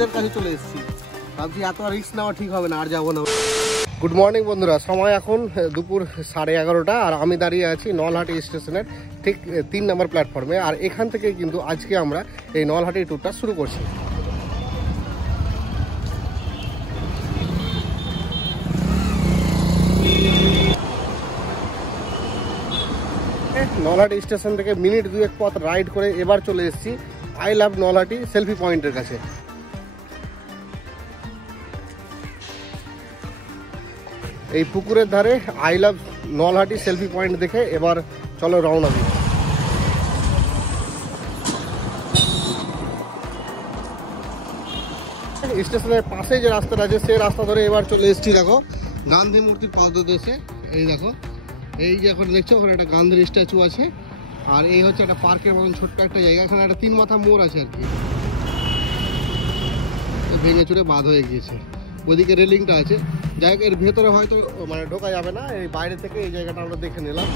খাদের কাছে চলে এসেছি। ভাবছি এত রিস্ক নেওয়া ঠিক হবে না, আর যাবো না। গুড মর্নিং বন্ধুরা, সময় এখন দুপুর 11:30 আর আমি দাঁড়িয়ে আছি নলহাটি স্টেশনের ঠিক 3 নম্বর প্ল্যাটফর্মে। আর এখান থেকে কিন্তু আজকে আমরা এই নলহাটি ট্যুরটা শুরু করছি। নলহাটি স্টেশন থেকে মিনিট 2 পথ রাইড করে এবার চলে এসেছি আই লাভ নলহাটি সেলফি পয়েন্টের কাছে। এই পুকুরের ধারে I love Nalhati selfie point দেখে এবার চলো রওনা দিই। স্টেশনের পাশে যে রাস্তাটা আছে সেই রাস্তা ধরে এবার চলে এসেছি। দেখো গান্ধী মূর্তির পাদদেশে, এই দেখো এই যে এখন দেখছো ওখানে একটা গান্ধীর স্ট্যাচু আছে। আর এই হচ্ছে একটা পার্কের মতন ছোট্ট একটা জায়গা, এখানে একটা 3 মাথা মোড় আছে আর কি, ভেঙে চুরে বাঁধ হয়ে গিয়েছে। ওদিকে রেলিংটা আছে, যাই হোক এর ভেতরে হয়তো মানে ঢোকা যাবে না, এই বাইরে থেকে এই জায়গাটা আমরা দেখে নিলাম।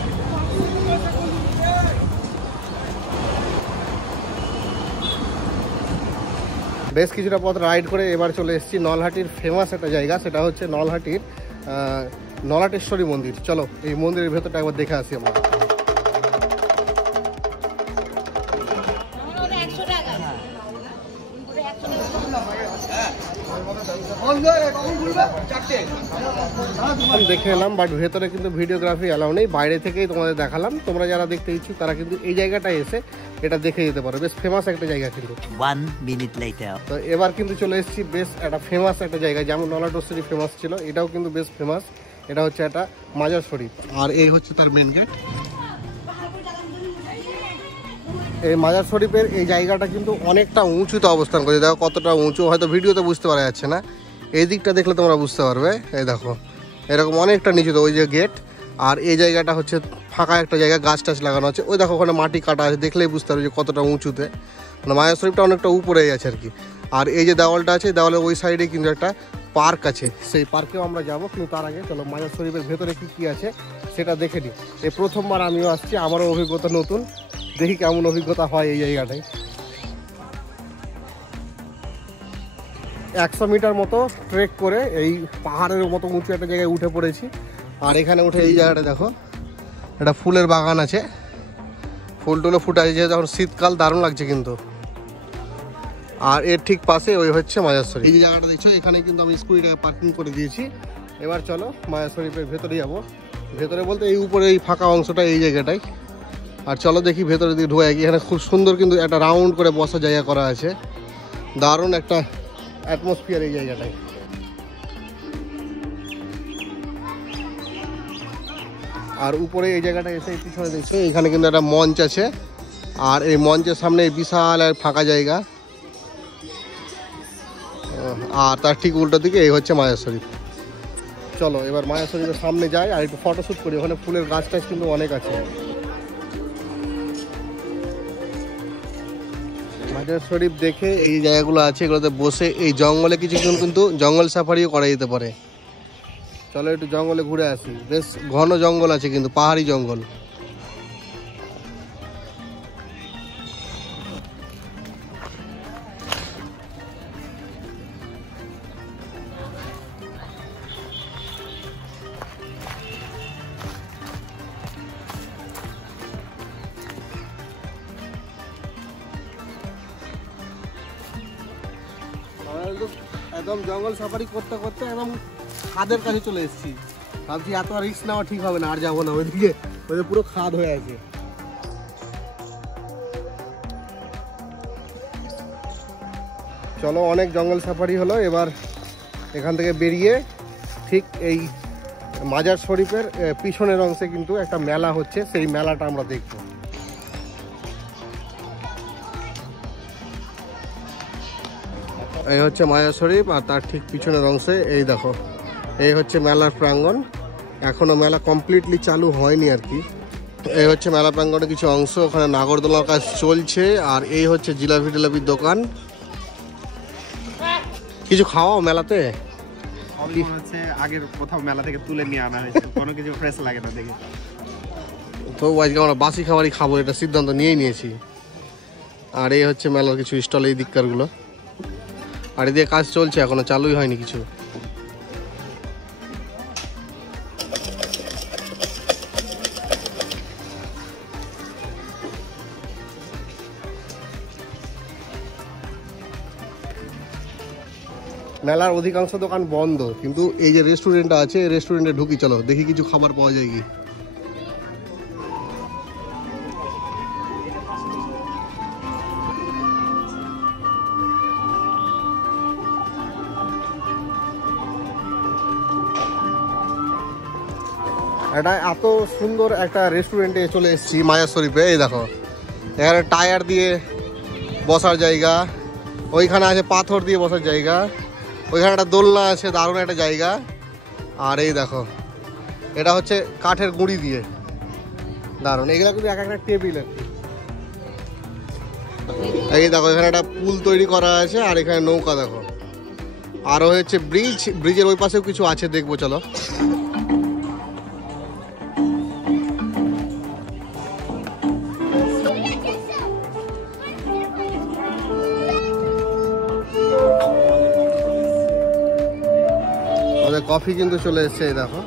বেশ কিছুটা পথ রাইড করে এবার চলে এসেছি নলহাটির ফেমাস একটা জায়গা, সেটা হচ্ছে নলহাটির নলাটেশ্বরী মন্দির। চলো এই মন্দিরের ভেতরটা একবার দেখে আসি আমরা। দেখে এলাম, বাট ভেতরে কিন্তু ভিডিওগ্রাফি অ্যালাউ নেই, বাইরে থেকেই তোমাদের দেখালাম। তোমরা যারা দেখতে ইচ্ছুক তারা কিন্তু এই জায়গাটায় এসে এটা দেখে যেতে পারো, বেশ ফেমাস একটা জায়গা কিন্তু। 1 minute later তো এবার কিন্তু চলে এসেছি বেশ একটা ফেমাস একটা জায়গা, যেমন নলাটেশ্বরী ফেমাস ছিল, এটাও কিন্তু বেশ ফেমাস। এটা হচ্ছে একটা মাজার শরীফ, আর এই হচ্ছে তার মেন গেট। এই মাজার শরীফের এই জায়গাটা কিন্তু অনেকটা উঁচুতে অবস্থান করে, দেখো কতটা উঁচু, হয়তো ভিডিওতে বুঝতে পারা যাচ্ছে না, এই দিকটা দেখলে তোমরা বুঝতে পারবে। এই দেখো এরকম অনেকটা নিচুতে ওই যে গেট, আর এই জায়গাটা হচ্ছে ফাঁকা একটা জায়গা, গাছ টাছ লাগানো আছে। ওই দেখো ওখানে মাটি কাটা আছে, দেখলেই বুঝতে পারবে যে কতটা উঁচুতে, মানে মাজার শরীফটা অনেকটা উপরেই আছে আর কি। আর এই যে দেওয়ালটা আছে, দেওয়ালের ওই সাইডে কিন্তু একটা পার্ক আছে, সেই পার্কেও আমরা যাবো। কিন্তু তার আগে চলো মাজার শরীফের ভেতরে কি কি আছে সেটা দেখে নিই। এই প্রথমবার আমিও আসছি, আমারও অভিজ্ঞতা নতুন, দেখি কেমন অভিজ্ঞতা হয় এই জায়গাটায়। 100 মিটার মতো ট্রেক করে এই পাহাড়ের মতো উঁচু একটা জায়গায় উঠে পড়েছি। আর এখানে উঠে এই জায়গাটা দেখো একটা ফুলের বাগান আছে, ফুল টুলে ফুটে আছে, যখন শীতকাল দারুণ লাগছে কিন্তু। আর এর ঠিক পাশে ওই হচ্ছে মাজার শরীফ। এই যে জায়গাটা দেখছো, এখানে কিন্তু আমি স্কুটিটা পার্কিং করে দিয়েছি। এবার চলো মাজার শরীফের ভেতরে যাবো। ভেতরে বলতে এই উপরে এই ফাঁকা অংশটা, এই জায়গাটাই। আর চলো দেখি ভেতরে দিকে ঢুকে গিয়ে, এখানে খুব সুন্দর কিন্তু একটা রাউন্ড করে বসার জায়গা করা আছে, দারুণ একটা অ্যাটমসফিয়ার এই জায়গাটায়। আর উপরে এই জায়গাটা এসে পিছনে দেখছো এখানে কিন্তু একটা মঞ্চ আছে, আর এই মঞ্চের সামনে বিশাল ফাঁকা জায়গা, আর তার ঠিক উল্টো দিকে এই হচ্ছে মাজার শরীফ। চলো এবার মাজার শরীফের সামনে যাই আর একটু ফটোশ্যুট করি, ওখানে ফুলের গাছ টাছ কিন্তু অনেক আছে। মাজার শরীফ দেখে এই জায়গাগুলো আছে, এগুলোতে বসে এই জঙ্গলে কিছুক্ষণ কিন্তু জঙ্গল সাফারিও করা যেতে পারে। চলো একটু জঙ্গলে ঘুরে আসি, বেশ ঘন জঙ্গল আছে কিন্তু, পাহাড়ি জঙ্গল। একদম জঙ্গল সাফারি করতে করতে একদম খাদের কাছে চলে এসেছি। ভাবছি এত রিস্ক নেওয়া ঠিক হবে না, আর যাবো না ওইদিকে, ওইদিকে পুরো খাদ হয়ে আছে। চলো অনেক জঙ্গল সাফারি হলো, এবার এখান থেকে বেরিয়ে ঠিক এই মাজার শরীফের পিছনের অংশে কিন্তু একটা মেলা হচ্ছে, সেই মেলাটা আমরা দেখবো। এই হচ্ছে মাজার শরীফ, আর তার ঠিক পিছনের অংশে এই দেখো এই হচ্ছে মেলার প্রাঙ্গণ। এখনো মেলা কমপ্লিটলি চালু হয়নি আর কি। এই হচ্ছে মেলা প্রাঙ্গণের কিছু অংশ, ওখানে নাগরদোলার কাজ চলছে। আর এই হচ্ছে জিলাপি টিলাপির দোকান। কিছু খাওয়াও মেলাতে? আগের কোথাও মেলা থেকে তুলে নিয়ে আনা হয়েছে, কোনো কিছু ফ্রেশ লাগে না দেখে। তো আজকে আমরা বাসি খাবারই খাবো, এটা সিদ্ধান্ত নিয়েই নিয়েছি। আর এই হচ্ছে মেলার কিছু স্টল, এই দিককারগুলো। আর এদিকে কাজ চলছে, এখনো চালুই হয়নি কিছু। মেলার অধিকাংশ দোকান বন্ধ, কিন্তু এই যে রেস্টুরেন্টটা আছে, এই রেস্টুরেন্টে ঢুকি, চলো দেখি কিছু খাবার পাওয়া যায় কি। এটা এত সুন্দর একটা রেস্টুরেন্টে চলে এসেছি মাজার শরীফে। এই দেখো এখানে টায়ার দিয়ে বসার জায়গা, ওইখানে আছে পাথর দিয়ে বসার জায়গা, ওইখানে একটা দোলনা আছে, দারুণ একটা জায়গা। আর এই দেখো এটা হচ্ছে কাঠের গুঁড়ি দিয়ে, দারুণ। এগুলো কিন্তু এক একটা টেবিলের। এই দেখো এখানে একটা পুল তৈরি করা আছে, আর এখানে নৌকা দেখো, আরও হচ্ছে ব্রিজ, ব্রিজের ওই পাশেও কিছু আছে, দেখবো চলো। কফি কিন্তু চলে এসছে, এই দেখো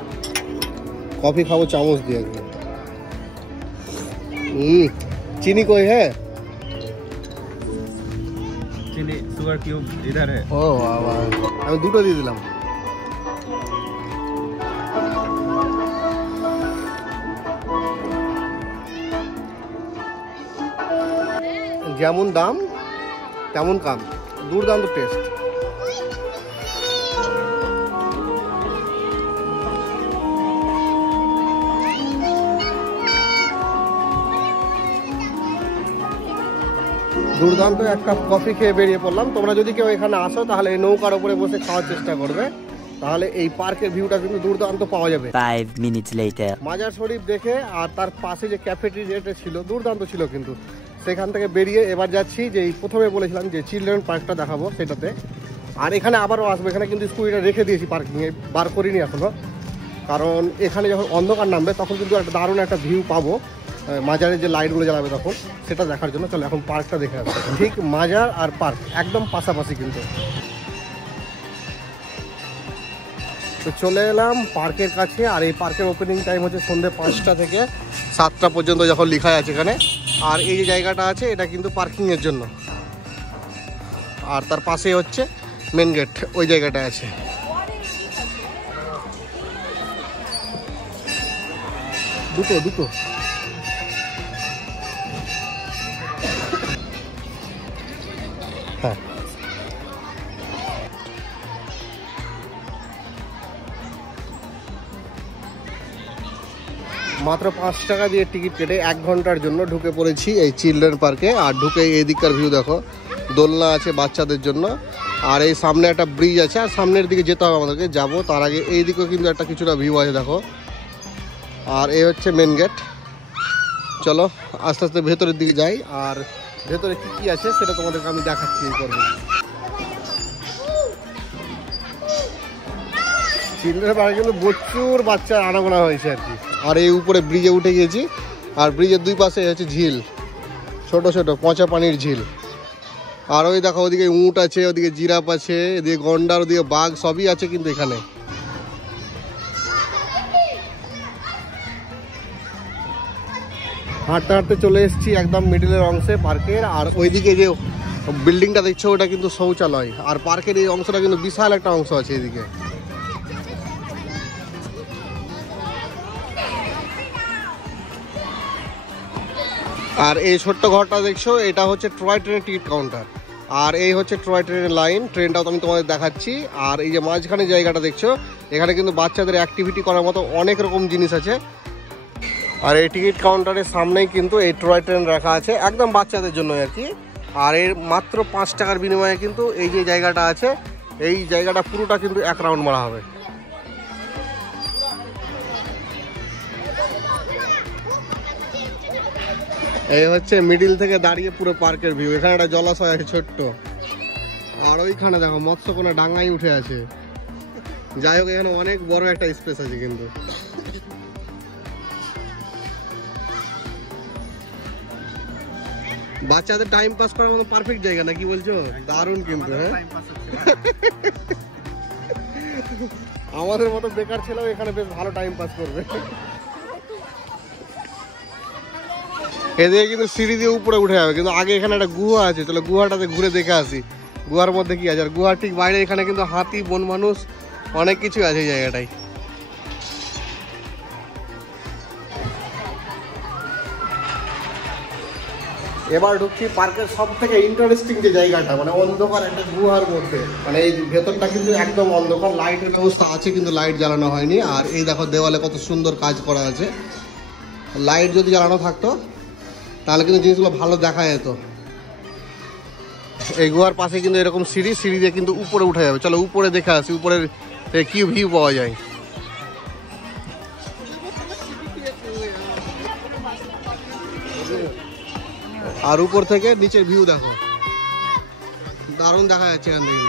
কফি খাবো চামচ দিয়ে একদম। চিনি কই হ্যাঁ, চিনি সুগার কিউব ইধার है। ও বাবা, আমি দুটো দিয়ে দিলাম। যেমন দাম তেমন কাম, দুর্দান্ত টেস্ট। দুর্দান্ত এক কাপ কফি খেয়ে বেরিয়ে পড়লাম। তোমরা যদি কেউ এখানে আসো তাহলে এই নৌকার উপরে বসে খাওয়ার চেষ্টা করবে, তাহলে এই পার্কের ভিউটা কিন্তু দুর্দান্ত পাওয়া যাবে। 5 minutes later. মাজার শরীফ দেখে আর তার পাশে যে ক্যাফেটেরিয়াটা ছিল দুর্দান্ত ছিল, কিন্তু সেখান থেকে বেরিয়ে এবার যাচ্ছি যে এই প্রথমে বলেছিলাম যে চিলড্রেন পার্কটা দেখাবো সেটাতে। আর এখানে আবারও আসবো, এখানে কিন্তু স্কুটিটা রেখে দিয়েছি পার্কিংয়ে, বার করিনি এখনো, কারণ এখানে যখন অন্ধকার নামবে তখন কিন্তু একটা দারুণ একটা ভিউ পাবো, মাজারের যে লাইটগুলো জ্বালাবে তখন, সেটা দেখার জন্য চলো এখন পার্কটা দেখে আসবো। ঠিক মাজার আর পার্ক একদম পাশাপাশি কিন্তু। তো চলে এলাম পার্কের কাছে, আর এই পার্কের ওপেনিং টাইম হচ্ছে সন্ধ্যে 5টা থেকে 7টা পর্যন্ত যখন লেখা আছে এখানে। আর এই যে জায়গাটা আছে এটা কিন্তু পার্কিংয়ের জন্য, আর তার পাশে হচ্ছে মেন গেট, ওই জায়গাটা আছে। দুটো হ্যাঁ। মাত্র 5 টাকা দিয়ে টিকিট কেটে 1 ঘন্টার জন্য ঢুকে পড়েছি এই চিলড্রেন পার্কে। আর ঢুকে এই দিককার ভিউ দেখো, দোলনা আছে বাচ্চাদের জন্য, আর এই সামনে একটা ব্রিজ আছে, আর সামনের দিকে যেতে হবে আমাদেরকে, যাবো তার আগে এই দিকেও কিন্তু একটা কিছুটা ভিউ আছে দেখো। আর এই হচ্ছে মেন গেট। চলো আস্তে আস্তে ভেতরের দিকে যাই, আর ভেতরে কি কি আছে সেটা তোমাদেরকে আমি দেখাচ্ছি এই পর্বে। চিলড্রেন পার্কে কিন্তু প্রচুর বাচ্চার আনাগোনা হয়েছে আর কি। আর এই উপরে ব্রিজে উঠে গেছি, আর ব্রিজের দুই পাশে হচ্ছে ঝিল, ছোট ছোট পচা পানির ঝিল। আর ওই দেখো ওদিকে উট আছে, ওদিকে জিরাফ আছে, এদিকে গন্ডার, ওদিকে বাঘ, সবই আছে কিন্তু এখানে। হাঁটতে হাঁটতে চলে এসেছি একদম মিডিলের অংশে পার্কের। আর ওইদিকে যে বিল্ডিংটা দেখছো ওটা কিন্তু শৌচালয়, আর পার্কের এই অংশটা কিন্তু বিশাল একটা অংশ আছে এদিকে। আর এই ছোট্ট ঘরটা দেখছো এটা হচ্ছে টয় ট্রেনের টিকিট কাউন্টার, আর এই হচ্ছে টয় ট্রেনের লাইন, ট্রেনটাও আমি তোমাদের দেখাচ্ছি। আর এই যে মাঝখানে জায়গাটা দেখছো, এখানে কিন্তু বাচ্চাদের অ্যাক্টিভিটি করার মতো অনেক রকম জিনিস আছে। আর এই টিকিট কাউন্টারের সামনেই কিন্তু এই টয় ট্রেন রাখা আছে, একদম বাচ্চাদের জন্য আর কি। আর এর মাত্র 5 টাকার বিনিময়ে কিন্তু এই যে জায়গাটা আছে, এই জায়গাটা পুরোটা কিন্তু 1 রাউন্ড মারা হবে। এই হচ্ছে মিডিল থেকে দাঁড়িয়ে পুরো পার্কের ভিউ। এখানে একটা জলাশয় আছে ছোট্ট, আর ওইখানে দেখো মৎস্যকন্যা ডাঙায় উঠে আছে। যাই হোক এখানে অনেক বড় একটা স্পেস আছে কিন্তু। বাচ্চাদের টাইম পাস করার মতো পারফেক্ট জায়গা না কি বলছো? দারুণ কিন্তু হ্যাঁ টাইম পাস হচ্ছে আমাদের মতো বেকার ছেলেও এখানে বেশ ভালো টাইম পাস করবে। এদিকে কিন্তু সিঁড়ি দিয়ে উপরে উঠে যাবে, কিন্তু আগে এখানে একটা গুহা আছে, তাহলে গুহাটাতে ঘুরে দেখে আসি গুহার মধ্যে কি আছে। আর গুহার ঠিক বাইরে এখানে কিন্তু হাতি, বন মানুষ, অনেক কিছু আছে এই জায়গাটায়। এবার ঢুকছি পার্কের সব থেকে ইন্টারেস্টিং যে জায়গাটা, মানে অন্ধকার একটা গুহার মধ্যে, মানে এই ভেতরটা কিন্তু একদম অন্ধকার, লাইটের ব্যবস্থা আছে কিন্তু লাইট জ্বালানো হয়নি। আর এই দেখো দেওয়ালে কত সুন্দর কাজ করা আছে, লাইট যদি জ্বালানো থাকতো তাহলে কিন্তু জিনিসগুলো ভালো দেখা যেত। এই গুহার পাশে কিন্তু এরকম সিঁড়ি, সিঁড়ি দিয়ে কিন্তু উপরে উঠে যাবে। চলো উপরে দেখে আসি উপরের কি ভিউ পাওয়া যায়। আর উপর থেকে নিচের ভিউ দেখো, দারুণ দেখা যাচ্ছে এখান থেকে।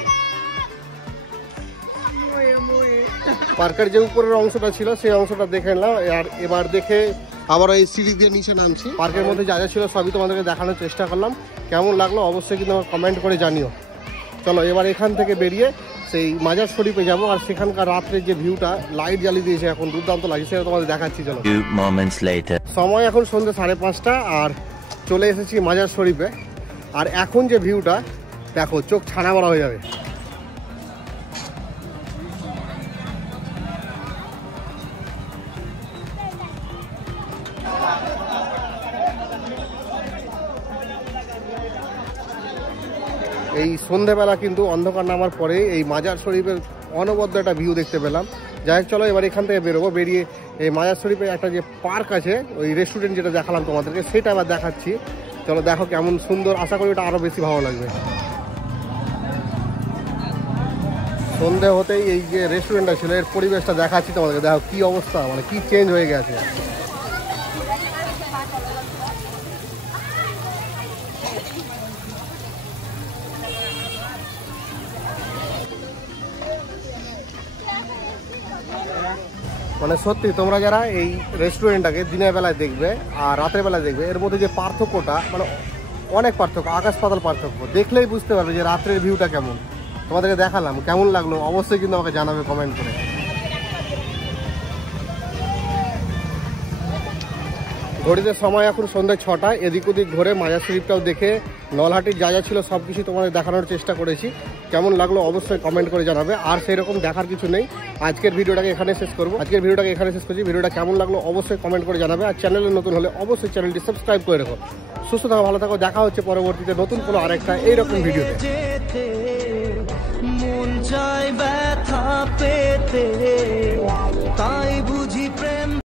পার্কের যে উপরের অংশটা ছিল সেই অংশটা দেখে নিলাম, আর এবার দেখে আবার এই সিঁড়ি দিয়ে নিচে নামছি। পার্কের মধ্যে যা যা ছিল সবই তোমাদেরকে দেখানোর চেষ্টা করলাম, কেমন লাগলো অবশ্যই কিন্তু আমার কমেন্ট করে জানিও। চলো এবার এখান থেকে বেরিয়ে সেই মাজার শরীফে যাবো, আর সেখানকার রাত্রের যে ভিউটা লাইট জ্বালিয়ে দিয়েছে এখন দুর্দান্ত লাগছে, সেটা তোমাদের দেখাচ্ছি। চলো, সময় এখন সন্ধ্যে 5:30 আর চলে এসেছি মাজার শরীফে। আর এখন যে ভিউটা দেখো, চোখ ছানা বড়া হয়ে যাবে। এই সন্ধেবেলা কিন্তু অন্ধকার নামার পরে এই মাজার শরীফের অনবদ্য একটা ভিউ দেখতে পেলাম। যাই হোক, চলো এবার এখান থেকে বেরোবো, বেরিয়ে এই মাজার শরীফে একটা যে পার্ক আছে, ওই রেস্টুরেন্ট যেটা দেখালাম তোমাদেরকে, সেটা আবার দেখাচ্ছি। চলো দেখো কেমন সুন্দর, আশা করি ওটা আরও বেশি ভালো লাগবে। সন্ধে হতেই এই যে রেস্টুরেন্টটা ছিল এর পরিবেশটা দেখাচ্ছি তোমাদেরকে, দেখো কি অবস্থা, মানে কি চেঞ্জ হয়ে গেছে। মানে সত্যি তোমরা যারা এই রেস্টুরেন্টটাকে দিনের বেলায় দেখবে আর রাতের বেলায় দেখবে, এর মধ্যে যে পার্থক্যটা, মানে অনেক পার্থক্য, আকাশ পাতাল পার্থক্য। দেখলেই বুঝতে পারবে যে রাত্রের ভিউটা কেমন। তোমাদেরকে দেখালাম, কেমন লাগলো অবশ্যই কিন্তু আমাকে জানাবে কমেন্ট করে। ঘড়িতে সময় এখন সন্ধ্যে 6টা। এদিক ওদিক ঘুরে মাজার শরীফটাও দেখে নলহাটির যা যা ছিল সব কিছু তোমাদের দেখানোর চেষ্টা করেছি। কেমন লাগলো অবশ্যই কমেন্ট করে জানাবে। আর সেই রকম দেখার কিছু নেই, আজকের ভিডিওটাকে এখানে শেষ করবো। করছি। ভিডিওটা কেমন লাগলো অবশ্যই কমেন্ট করে জানাবে। আর চ্যানেলে নতুন হলে অবশ্যই চ্যানেলটি সাবস্ক্রাইব করে রাখো। সুস্থ থাকো, ভালো থাকো, দেখা হচ্ছে পরবর্তীতে নতুন কোনো আরেকটা এইরকম ভিডিওতে। মন চায় ব্যথা পেতে, তাই